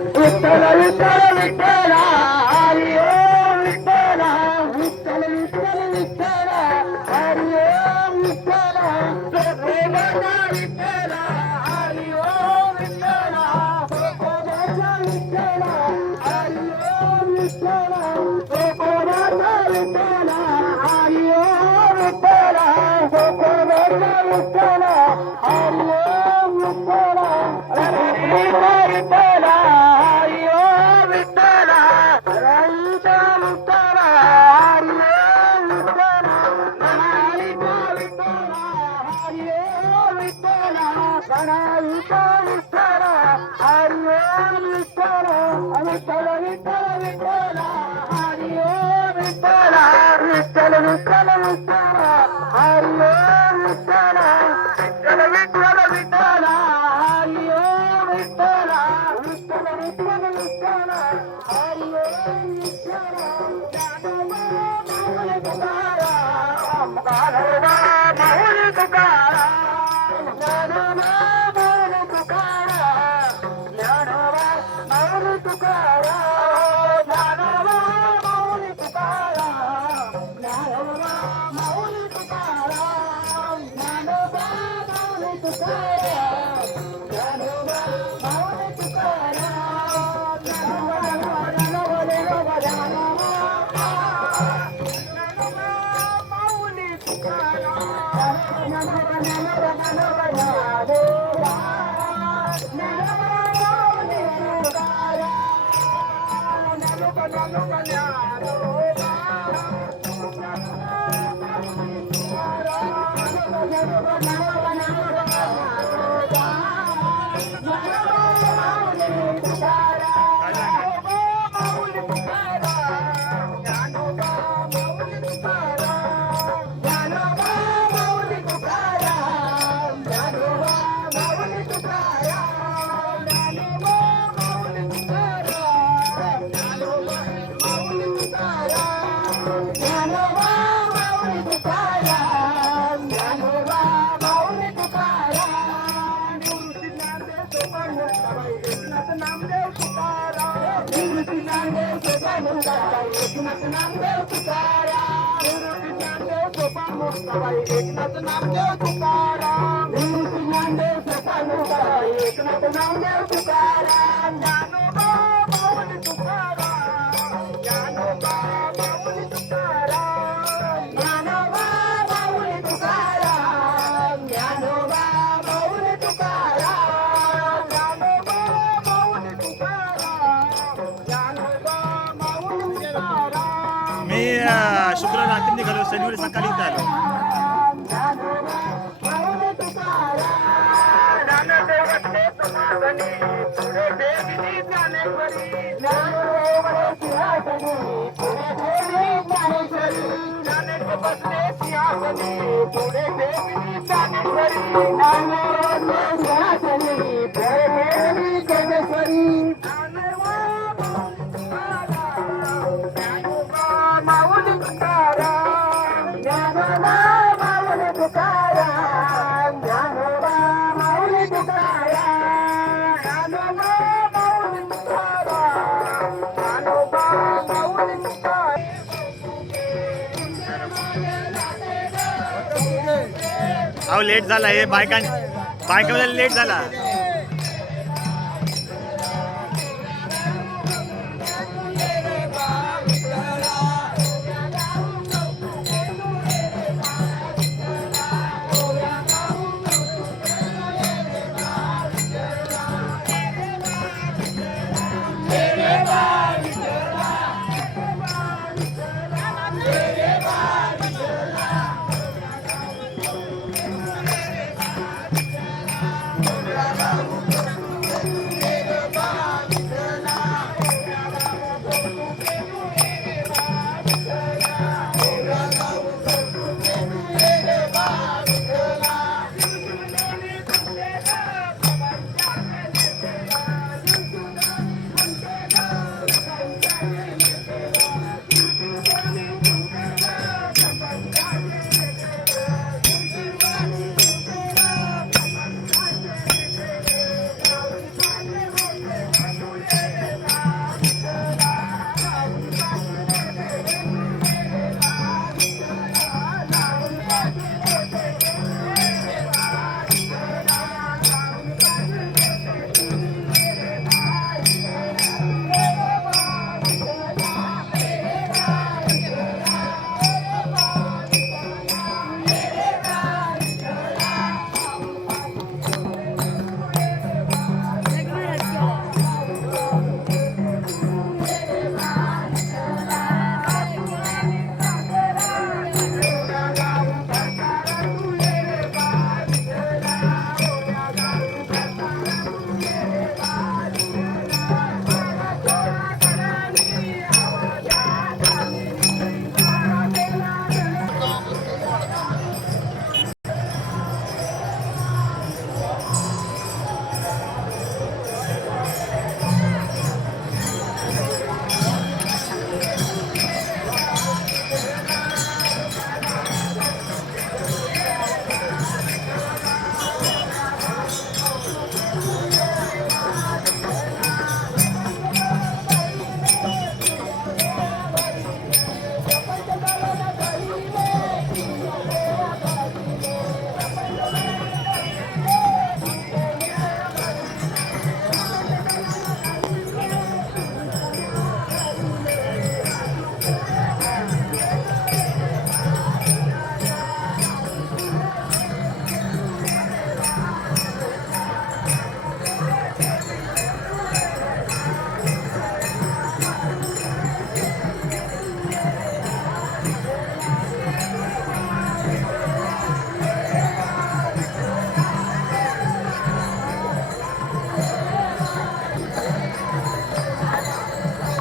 विठ्ठल विठ्ठल विठ्ठल हरी ओम विठ्ठल विठ्ठल विठ्ठल विठ्ठल हरी ओम विठ्ठल गोपाळाचा विठ्ठल हरी ओम विठ्ठल गोपाळाचा विठ्ठल हरी ओम विठ्ठल गोपाळाचा विठ्ठल हरी ओम विठ्ठल गोपाळाचा विठ्ठल हरी ओम विठ्ठल विठ्ठल हरी ओम विठ्ठल राईचा विठ्ठल हरी ओम विठ्ठल राईचा विठ्ठल हरी ओम विठ्ठल गणाईचा विठ्ठल हरी ओम विठ्ठल विठ्ठल विठ्ठल विठ्ठल हरी ओम विठ्ठल विठ्ठल विठ्ठल विठ्ठल हरी ओम विठ्ठल विठ्ठल विठ्ठल विठ्ठल हरी ओम विठ्ठल विठ्ठल विठ्ठल विठ्ठल हरी ओम विठ्ठल माऊली तुकाराम गाढवा माऊली तुकाराम ज्ञानोबा माऊली तुकाराम ज्ञानोबा माऊली तुकाराम ज्ञानोबा माऊली तुकाराम ज्ञानोबा माऊली तुकाराम ज्ञानोबा माऊली तुकाराम ज्ञानोबा माऊली तुकाराम ज्ञानोबा माऊली एकनाथ नामदेव तुकाराम एकनाथ नामदेव तुकाराम एकनाथ नामदेव तुकाराम ज्ञानोबा माऊली तुकाराम ज्ञानोबा माऊली तुकाराम ज्ञानोबा माऊली तुकाराम ज्ञानोबा माऊली तुकाराम ज्ञानोबा माऊली तुकाराम ज्ञानोबा माऊली तुकाराम मी शुक्रवार रात्री निघालो, शनिवारी सकाळी इथं आलो. पुढे माऊली तुकाराम ज्ञानोबा माऊली तुकाराम ज्ञानोबा माऊली तुकाराम ज्ञानोबा माऊली तुकाराम ज्ञानोबा माऊली तुकाराम. अहो लेट झाला हे बायकांमध्ये लेट झाला.